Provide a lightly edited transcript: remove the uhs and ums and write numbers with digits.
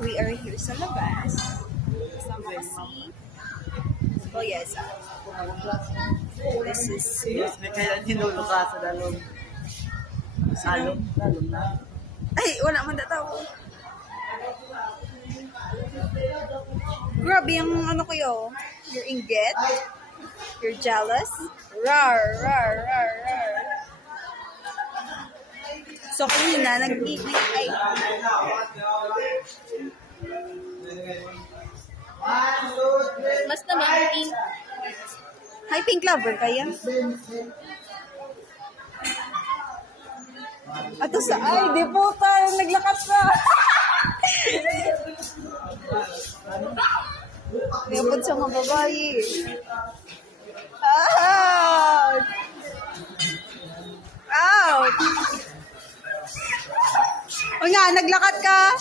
we are here sa labas. Kasama ko si Boyeza. This is... Yes, may kaya tinulo ka sa dalong. Salong na. Ay, wala man tao. Grabe yung ano ko yun. You're inggit. You're jealous. Rar, rar, rar, rar. So, kanina, ay. Mas naman, pink. Hi, pink lover kaya? Ato sa, ay, di po tayo, naglakas na. Niyabot sa mga babae. Ouch! Ouch! O nga, naglakat ka.